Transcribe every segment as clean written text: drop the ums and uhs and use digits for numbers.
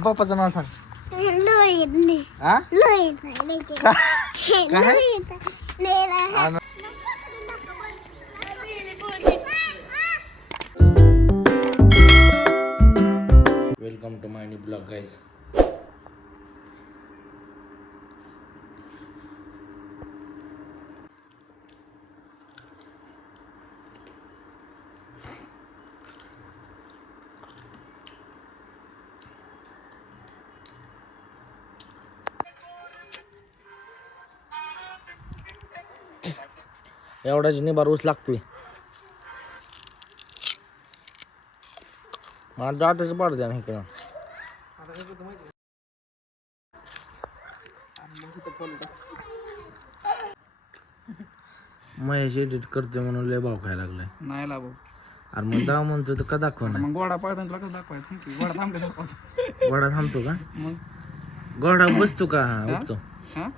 पप्पाचं नाव सांग. लोहित हा लोहित का? Welcome to my new blog guys. एवढाच निबार ऊस लागतोय. मला दाटच पाडते ना इकडं. महेश एडिट करते म्हणून लय भाव खायला लागलाय. नाही लाभो. अरे मग दाव म्हणतो तर का दाखवणार. मग गोडा पळताना तुला कसं दाखवायचं? गोडा थांबतो दाखवतो. घोडा थांबतो का? मग घोडा बसतो का? उठतो. हा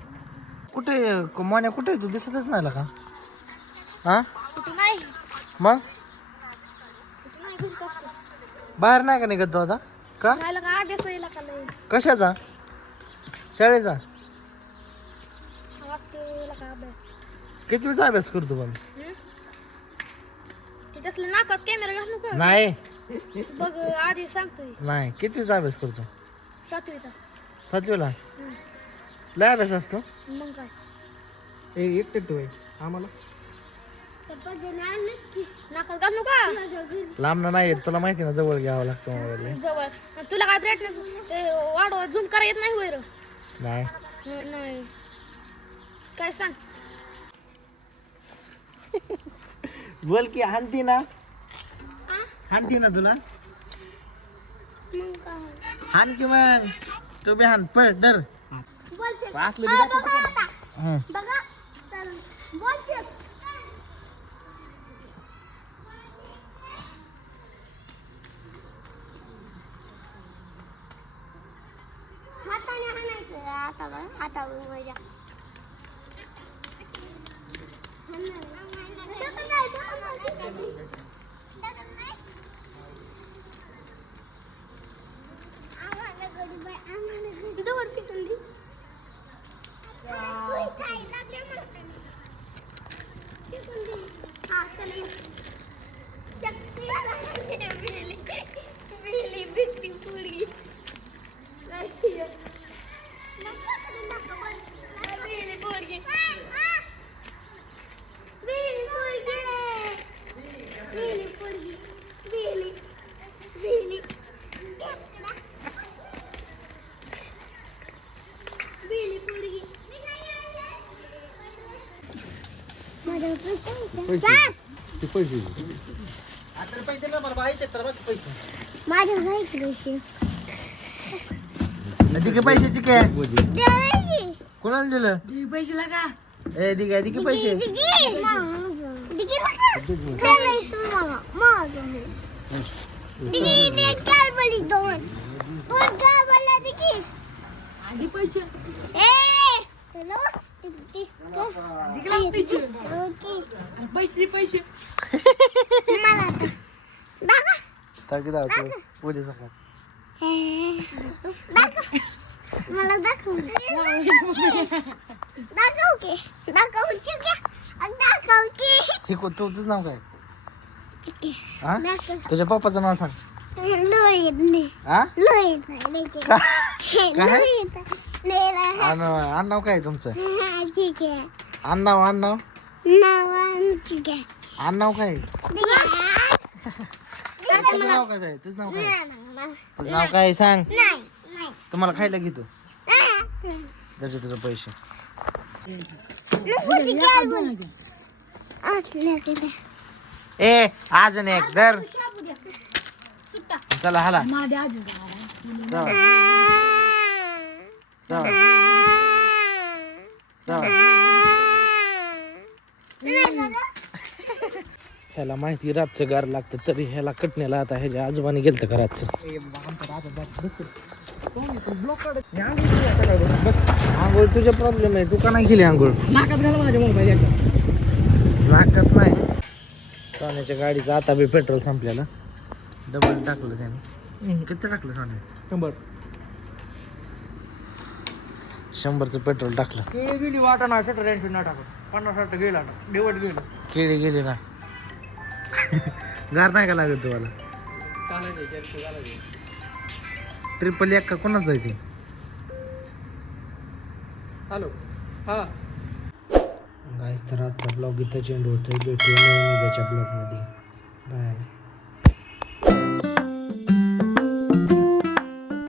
कुठे मोन्या कुठे तू दिसतच नाही का? हा कुठं नाही मग कुठं नाही घरीच असतो. बाहेर नाही का निघत तू आता? का मला का अभ्यास येईल का लय कशाचा? शाळेचा? वाजते का अभ्यास किती वेळचा अभ्यास करतो पण? तिच्यासलं नाकात कॅमेरा घालू का? नाही बघ आधी सांगतोय. नाही किती वेळचा अभ्यास करतो? 7वीचा. 7वीला लय अभ्यास असतो. मग काय एकटे टू आहे आम्हाला. नाकात घालू का? लांब नाही येत तुला माहिती ना, जवळ घ्यावं लागतं मोबाईल. जवळ तुला काय ब्राईटनेस ते वाढवा झूम करा येत नाही वैर? नाही नाही काय सांग. बोल की हानती ना, हानती ना तुला. मग काय हान की मग तू बी हान पळ डर. बोलते असलं बघा चल बोलते. हाताने हाणायचं आता हातावर माझ्या. पैशाची काय कोणाला दिलं? पैसे लागा ए दिघा दिघे पैसे. आधी पैसे पैसे ताकी दाखव उद्या सकाळ. मला दाखव दाखव की दाखव हे तुझं नाव काय? चिके हा तुझ्या पप्पाचं नाव सांग. लोहित हा लोहित का? लोहित आडनाव काय तुमचं? ठीक आहे आडनाव नाव ठीक आहे आडनाव काय? तुझं नाव काय आहे? तुझं नाव काय? तुझं नाव काय सांग. तुम्हाला खायला घेतो त्याचे तुझं पैसे. ए अजून एक दर चला हाला जावा. जावा. जावा. ह्याला माहिती रातचं गार लागतं तरी ह्याला कटण्याला आता ह्याच्या आजोबाने गेलतं का रातचं. आंघोळ तुझा प्रॉब्लेम आहे, तू का नाही केली आंघोळ? नाकात घाला माझ्या मोबाईल. नाकात नाही. सोन्याच्या गाडीचं आता बी पेट्रोल संपलेलं. डबल टाकलं त्याने. किती टाकलं सोन्याचं? 100. 100चं पेट्रोल टाकलं. ते गेली वाटा ना शटर यांची ना टाकत 50-60 गेला डेवट गेलं केळी गेली ना. गार नाही का लागत तुम्हाला? चालायचं ट्रिपल एक का कोणाच आहे ते? हॅलो हा गाईस तर आजचा ब्लॉग इथं चेंड होतोय. भेटूया नवीन उद्याच्या ब्लॉगमध्ये. बाय.